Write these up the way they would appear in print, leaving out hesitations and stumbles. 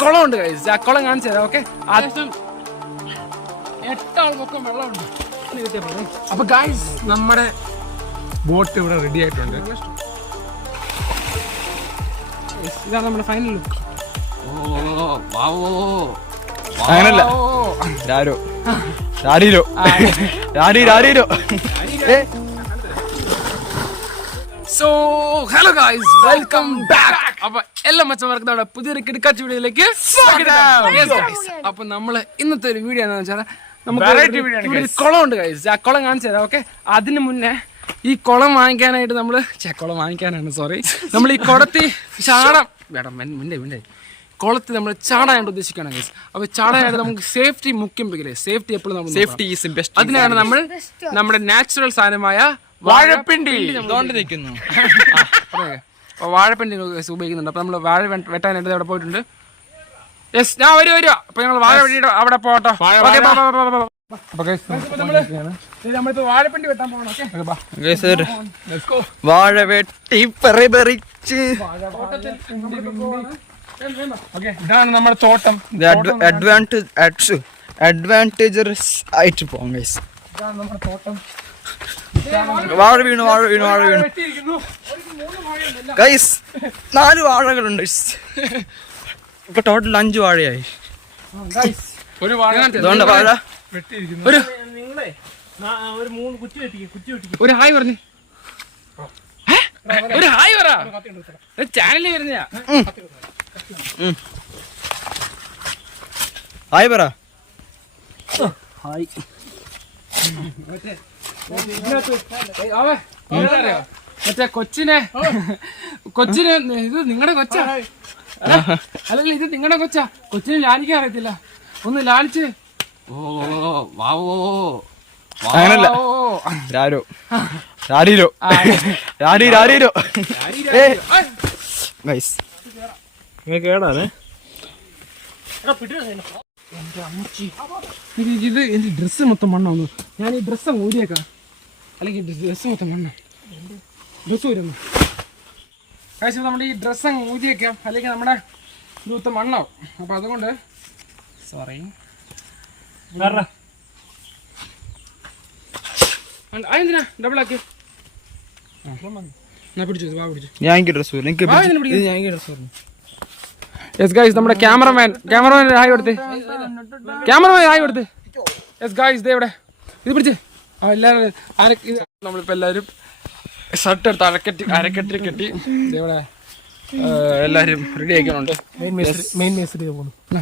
കുളമുണ്ട് guys. ആ കുളം കാണിച്ചു തരാം. ഓക്കെ, എട്ടാൾക്കൊക്കെ വെള്ളമുണ്ട്. അപ്പൊ ഗൈസ് നമ്മുടെ ബോട്ട് ഇവിടെ റെഡി ആയിട്ടുണ്ട്. ഇതാണ് നമ്മുടെ ഫൈനൽ ലുക്ക്. അങ്ങനല്ല, so hello guys, welcome back. അപ്പൊ എല്ലാ മച്ചന്മാർക്കും നമ്മുടെ പുതിയൊരു കിടക്കാച്ച വീഡിയോയിലേക്ക് സ്വാഗതം. അപ്പൊ നമ്മള് ഇന്നത്തെ ഒരു വീഡിയോ എന്താണെന്ന് വെച്ചാൽ നമുക്ക് കുളമുണ്ട് ഗൈസ്. ആ കുളം കാണിച്ചു തരാം. ഓക്കെ, അതിന് മുന്നേ ഈ കുളം വാങ്ങിക്കാനായിട്ട് നമ്മൾ ഈ കുളത്തിൽ ചാടാൻ കുളത്തിൽ നമ്മൾ ചാടാനായിട്ട് ഉദ്ദേശിക്കുകയാണ് ഗൈസ്. അപ്പൊ ചാടാനായിട്ട് നമുക്ക് സേഫ്റ്റി മുഖ്യം പിടിക്കില്ലേ. സേഫ്റ്റി എപ്പോഴും നമ്മൾ സേഫ്റ്റി ഈസ് ബെസ്റ്റ്. അതിനാണ് നമ്മൾ നമ്മുടെ നാച്ചുറൽ സാധനമായ വാഴപ്പിണ്ടി നിൽക്കുന്നു. വാഴപ്പിണ്ടി ഉപയോഗിക്കുന്നുണ്ട്. അപ്പൊ നമ്മൾ വാഴ വെട്ടാനായിട്ട് അവിടെ പോയിട്ടുണ്ട്. യെസ്, ഞാൻ വരുവാ. അപ്പൊ ഞങ്ങൾ വാഴ വെട്ടിയിട്ട് അവിടെ പോട്ടോ. നമ്മളിപ്പോ വാഴപ്പിണ്ടി വെട്ടാൻ പോകണം. വാഴ വെട്ടി പറിച്ച് ഇതാണ് നമ്മുടെ തോട്ടം. അഡ്വാൻറ്റേജസ് ആയിട്ട് പോകാം ഗൈസ്. ഇതാണ് നമ്മുടെ തോട്ടം. വാഴ വീണു ഗൈസ്. 4 വാഴകളുണ്ട്. ഇപ്പൊ ടോട്ടൽ 5 വാഴയായി. ഒരു വാഴ ഒരു ഹായ് പറഞ്ഞു. ഒരു ഹായ് പറ. ചാനലിൽ വരുന്നയാ. ഹായ് പറ. മറ്റേ കൊച്ചിനെ ഇത് നിങ്ങളുടെ കൊച്ചാ? അല്ലെങ്കിൽ ഇത് നിങ്ങളുടെ കൊച്ചാ? കൊച്ചിനെ ലാലിക്കാൻ അറിയത്തില്ല. ഒന്ന് ലാലിച്ച്. അങ്ങനല്ല, കേടാണ്. ഇത് എന്റെ ഡ്രസ്സ് മൊത്തം മണ്ണാവുന്നു. ഞാൻ ഈ ഡ്രസ്സ് ഊരിയേക്കാം. അല്ലെങ്കിൽ ഡ്രസ്സ് മൊത്തം മണ്ണാ. ഡ്രസ്സ് ഊരുന്നു. കഴിച്ച് നമ്മുടെ ഈ ഡ്രസ്സ് ഊരിയേക്കാം. അല്ലെങ്കിൽ നമ്മുടെ ഇത് മൊത്തം മണ്ണാവും. അപ്പൊ അതുകൊണ്ട് സോറി. അതെന്തിനാ ഡബിൾ ആക്കി? നമ്മുടെ ക്യാമറമാൻ ഹായ് കൊടുത്ത്. ഹായ് കൊടുത്ത്. യെസ് ഗായ്സ്, ദേ ഇവിടെ ഇത് പിടിച്ച്. എല്ലാവരും നമ്മളിപ്പോൾ എല്ലാവരും ഷർട്ട് എടുത്ത് അരക്കെട്ടി കെട്ടി ഇവിടെ എല്ലാവരും റെഡി ആക്കുന്നുണ്ട്.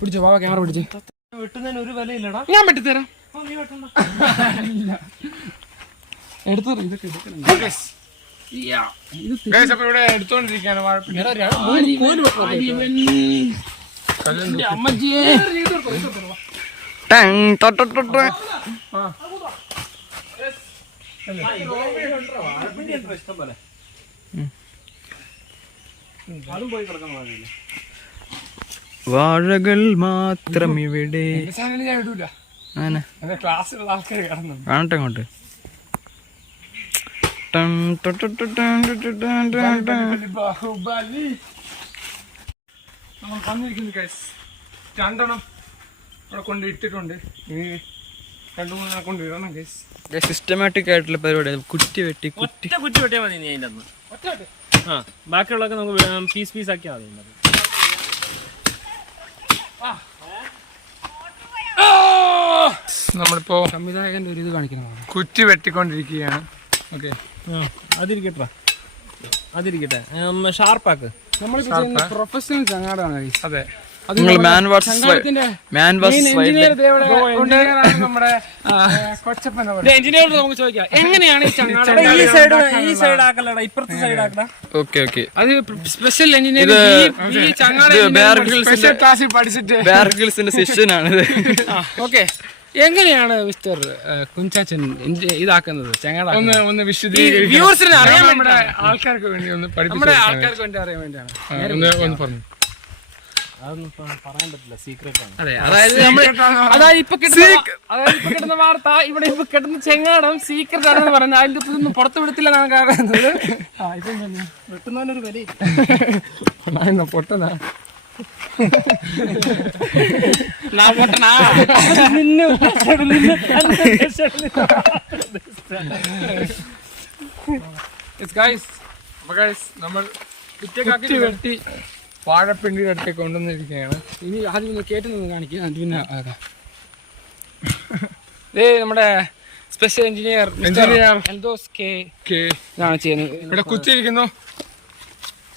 പിടിച്ചോ ബാബാ, ക്യാമറ പിടിച്ച്. ഞാൻ വെട്ടിത്തരാം. ഇവിടെ എടുത്തോണ്ടിരിക്കാണ് വാഴകൾ മാത്രം ഇവിടെ. ഞാൻ ഇടൂല. ക്ലാസ്സിലുള്ള ആൾക്കാർ കാണുന്നുണ്ട്. കാണട്ടെ അങ്ങോട്ട്. ബാഹുബലി നമ്മൾ വന്നിരിക്കുന്നു ഗൈസ്. 2 അവിടെ കൊണ്ട് ഇട്ടിട്ടുണ്ട്. 2-3 കൊണ്ട് ഇടണം ഗൈസ്. സിസ്റ്റമാറ്റിക് ആയിട്ടുള്ള പരിപാടി. കുറ്റി വെട്ടിയാൽ മതി. നീ അതിൻ്റെ അന്ന് ബാക്കിയുള്ളതൊക്കെ നമുക്ക് പീസ് ആക്കിയാൽ മതി. നമ്മളിപ്പോ സംവിധായകന്റെ ഒരു ഇത് കാണിക്കണം. കുറ്റി വെട്ടിക്കൊണ്ടിരിക്കുകയാണ്. ഓക്കെ, അതിരിക്കട്ടെ. ഷാർപ്പാക്ക്. നമ്മളിപ്പോ പ്രൊഫഷണൽ ചങ്ങാടാണ്. അതെ, എഞ്ചിനീയർ നമുക്ക് ചോദിക്കാം എങ്ങനെയാണ് ഈ സൈഡ് ആക്കലടാ, ഇപ്പുറത്തെ സൈഡ് ആക്കടാ. അത് സ്പെഷ്യൽ എഞ്ചിനീയർ ക്ലാസ്സിൽ പഠിച്ചിട്ട് സെഷനാണ്. ഓക്കെ, എങ്ങനെയാണ് മിസ്റ്റർ കുഞ്ചാച്ചൻ ഇതാക്കുന്നത്? ഒന്ന് വ്യൂവേഴ്സിന് അറിയാൻ വേണ്ടി, ആൾക്കാർക്ക് വേണ്ടി നമ്മുടെ ആൾക്കാർക്ക് വേണ്ടി അറിയാൻ വേണ്ടിയാണ് പറഞ്ഞു. പറയാൻ പറ്റില്ല, സീക്രട്ട് ആണ്. അതെ, അതായത് ഇപ്പൊ കിട്ടുന്ന വാർത്ത, ഇവിടെ ഇപ്പൊ കിട്ടുന്ന ചെങ്ങാടം സീക്രട്ട് ആണെന്ന് പറഞ്ഞാൽ അതിന്റെ ഇതൊന്നും പുറത്തു വിടത്തില്ല എന്നാണ് കാണുന്നത്. വെട്ടുന്നവനൊരു വില പൊട്ടനാ. നമ്മൾ കുറ്റി വെട്ടി വാഴപ്പിണ്ടിയുടെ അടുത്തേക്ക് കൊണ്ടുവന്നിരിക്കുകയാണ്. ഇനി ആദ്യം ഒന്ന് കയറ്റി നിന്ന് കാണിക്കുക, അത് പിന്നെ നമ്മുടെ സ്പെഷ്യൽ എഞ്ചിനീയർ എൽദോസ് കെ ഇതാണ് ചെയ്യുന്നത്. ഇവിടെ കുത്തിയിരിക്കുന്നു.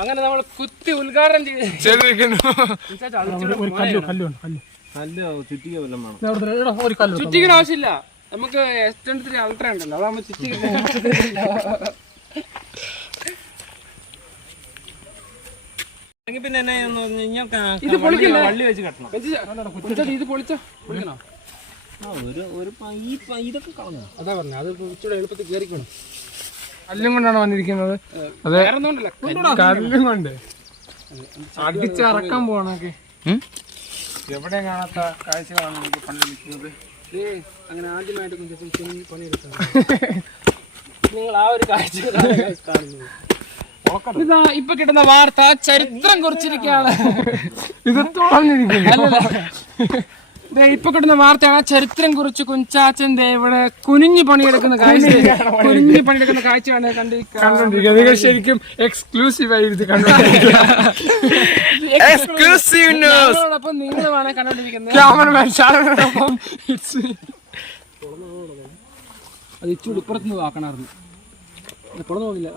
അങ്ങനെ നമ്മൾ കുത്തി ഉദ്ഘാടനം ചെയ്തിരിക്കുന്നു. ചുറ്റിക്കുന്ന ആവശ്യമില്ല, നമുക്ക് S23 അൾട്ര ഉണ്ടല്ലോ, അതാകുമ്പോ ചുറ്റിക്കുന്ന പിന്നെ ഇത് പൊളിക്കല്ലേ, വള്ളി വെച്ച് കെട്ടണം. ഇത് പൊളിച്ചോ, പൊളിക്കണോ? ഇതൊക്കെ കളഞ്ഞു. അതാ പറഞ്ഞ, അത് ഇച്ചിരി എളുപ്പത്തിൽ കയറിക്കണം. കല്ലും കൊണ്ടാണ് വന്നിരിക്കുന്നത്. അതെ, കല്ലും കൊണ്ട് അടിച്ചിറക്കാൻ പോവാണൊക്കെ. എവിടെ കാണാത്ത കാഴ്ചകളാണ് നമുക്ക് കണ്ടുപിടിക്കുന്നത്. അങ്ങനെ ആദ്യമായിട്ട് പണിയെടുക്കുന്നത് നിങ്ങൾ ആ ഒരു കാഴ്ച കാണുന്നത്. ഇതാ ഇപ്പൊ കിട്ടുന്ന വാർത്ത ചരിത്രം കുറിച്ചിരിക്കുകയാണ്. ഇത് തുറന്നിരിക്കുന്നു. ഇപ്പൊ കിട്ടുന്ന വാർത്തയാണ് ചരിത്രം കുറിച്ച് കുഞ്ചാച്ചന്റെ ഇവിടെ കുനിഞ്ഞു പണിയെടുക്കുന്ന കാഴ്ചയാണ് കണ്ടിരിക്കുന്നത്. ശരിക്കും എക്സ്ക്ലൂസീവ് ആയിട്ട് കണ്ടോടൊപ്പം നിങ്ങൾ വേണേ കണ്ടോണ്ടിരിക്കുന്നത്. അത് ഇച്ചൂടി ഇപ്പുറത്തുനിന്ന് ആക്കണമായിരുന്നു. പുറന്നു പോകില്ല.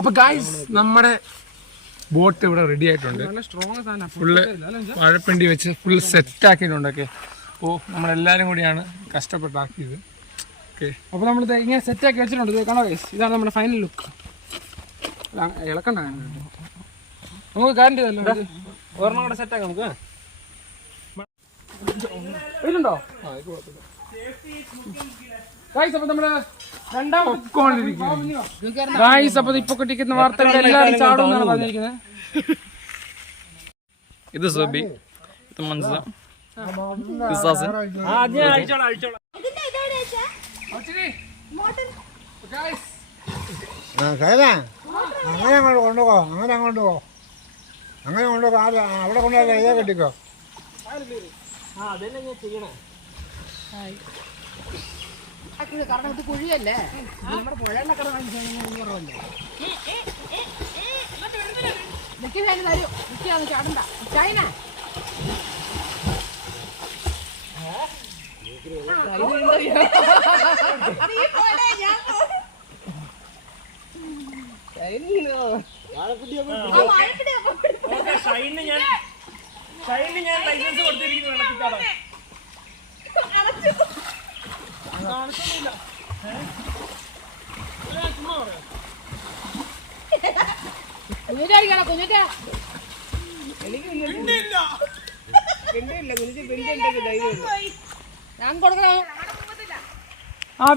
അപ്പൊ ഗായ്സ്, നമ്മുടെ ബോട്ട് ഇവിടെ റെഡി ആയിട്ടുണ്ട്. ഫുള്ള് വാഴപ്പിണ്ടി വെച്ച് ഫുള്ള് സെറ്റ് ആക്കിയിട്ടുണ്ടൊക്കെ. അപ്പോൾ നമ്മളെല്ലാരും കൂടിയാണ് കഷ്ടപ്പെട്ടാക്കിയത്. ഓക്കെ, അപ്പോൾ നമ്മളിത് ഇങ്ങനെ സെറ്റ് ആക്കി വെച്ചിട്ടുണ്ട്. കാണോ ഗൈസ്, ഇതാണ് നമ്മുടെ ഫൈനൽ ലുക്ക്. ഇളക്കണ്ട, നമുക്ക് ഗ്യാരണ്ടി തല്ലോ. ഒരെണ്ണം കൂടെ സെറ്റ് ആക്കാം നമുക്ക്. ഇതുണ്ടോ ഗായ്സ്? അപ്പൊ നമ്മള് ഗായ്സ്, അപ്പൊ ഇപ്പൊ കിട്ടിക്കുന്ന വാർത്തകൾ എല്ലാവരും ചാടും എന്നാണ് പറഞ്ഞിരിക്കുന്നത്. ഇത് സോബി, ഇത് മൻസ, അങ്ങനെ അങ്ങോട്ട് കൊണ്ടുപോ, അങ്ങനെ അങ്ങോട്ട് പോ, അങ്ങനെ കൊണ്ടുപോ. അവിടെ കൊണ്ടുപോയി ഇതേ കെട്ടിക്കോ. കാരണം ഇത് കുഴിയല്ലേ, നമ്മുടെ പുഴയുടെ കടന്നല്ലേ. തരൂ ചാടണ്ട ചൈന. ഞാൻ ലൈസൻസ് കൊടുത്തിരിക്കുന്നു വെള്ളത്തിക്കാടാ.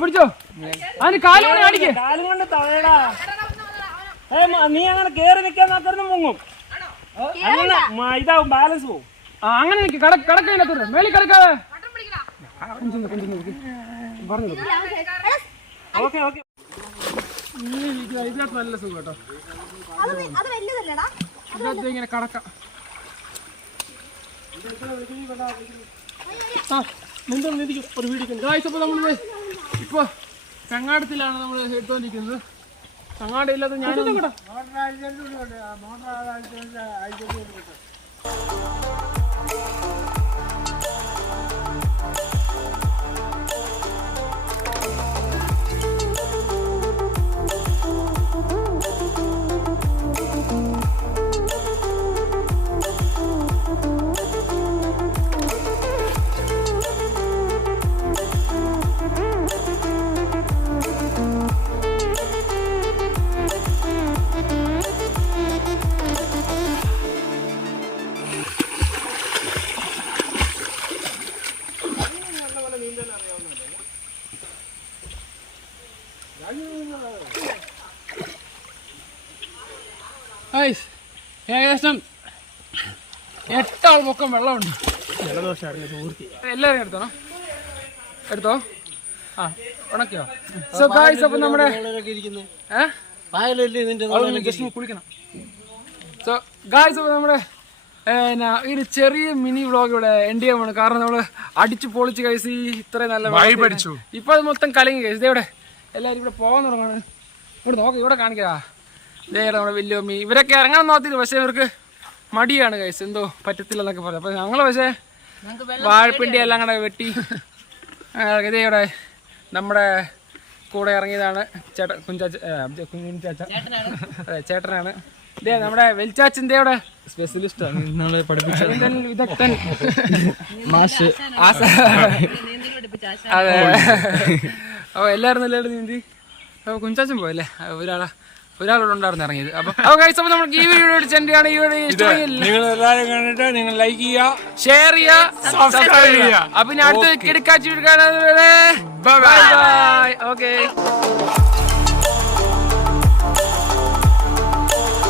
പിടിച്ചോ, അതിന് കാലും കൊണ്ട് കാണിക്കേ. കാലും കൊണ്ട് തവയടാ. നീ അങ്ങനെ കേറി നിൽക്കാൻ നോക്കരുന്ന് മുങ്ങും. ഇതാവും, ബാലൻസ് പോവും. അങ്ങനെ കിടക്കതിനകത്ത് മേളിൽ കിടക്കാതെ ഓക്കെ ഓക്കെ. ഇതിനകത്ത് നല്ല സുഖം കേട്ടോ. ഇതിനകത്ത് ഇങ്ങനെ കടക്കാം. ഇപ്പൊ നമ്മള് ഇപ്പൊ ചങ്ങാടത്തിലാണ് നമ്മൾ എടുത്തോണ്ടിരിക്കുന്നത്. ചങ്ങാടം ഇല്ലാത്ത ഞാൻ ഏകദേശം 8 ആൾ പൊക്കം വെള്ളമുണ്ട്. എല്ലാവരും എടുത്തോ. ആ ഉണക്കിയോ? സോ ഗായ്സ് അപ്പൊ നമ്മുടെ ജസ്റ്റ് കുളിക്കണം. സോ ഗായ്സ് അപ്പൊ നമ്മുടെ ഈ ഒരു ചെറിയ മിനി വ്ളോഗ് ഇവിടെ എൻഡ് ചെയ്യാൻ. കാരണം നമ്മള് അടിച്ചു പൊളിച്ച് കഴിച്ച് ഇത്രയും നല്ല പഠിച്ചു. ഇപ്പൊ അത് മൊത്തം കലങ്ങി കഴിച്ചു. ഇതേവിടെ എല്ലാവരും ഇവിടെ പോകാൻ തുടങ്ങാണ്. ഇവിടെ നോക്കാം, ഇവിടെ കാണിക്കാ. ഇതേ നമ്മുടെ വലിയ മീ ഇവരൊക്കെ ഇറങ്ങാൻ നോക്കില്ല, പക്ഷെ ഇവർക്ക് മടിയാണ് കഴിച്ച്, എന്തോ പറ്റത്തില്ല എന്നൊക്കെ പറഞ്ഞു. അപ്പൊ ഞങ്ങള് പക്ഷേ വാഴപ്പിണ്ടി എല്ലാം കൂടെ വെട്ടി ഇതേ ഇവിടെ നമ്മുടെ കൂടെ ഇറങ്ങിയതാണ് കുഞ്ഞാച്ച അതെ ചേട്ടനാണ്. ഇതേ നമ്മുടെ വെൽച്ചാച്ചിന്റെ അവിടെ സ്പെഷ്യലിസ്റ്റാണ് നമ്മളെ പഠിപ്പിച്ചത്. വിദഗ്ധൻ മാഷ്. അതെ. അപ്പൊ എല്ലാവരും നല്ലതായിട്ട് നീന്തി. അപ്പൊ കുഞ്ചാച്ചൻ പോയല്ലേ, ഒരാളോട് ഉണ്ടായിരുന്നു ഇറങ്ങിയത്. അപ്പൊ നമുക്ക് ഈ വീഡിയോ ചെണ്ടിയാണ്. ഈ വീഡിയോ ഇഷ്ടമെങ്കിൽ നിങ്ങൾ എല്ലാവരും കണ്ടിട്ട് നിങ്ങൾ ലൈക്ക് ചെയ്യുക, ഷെയർ ചെയ്യുക, സബ്സ്ക്രൈബ് ചെയ്യുക. അപ്പൊ ഞാൻ അടുത്ത കിടക്കാച്ചി ബൈ ബൈ. ഓക്കെ.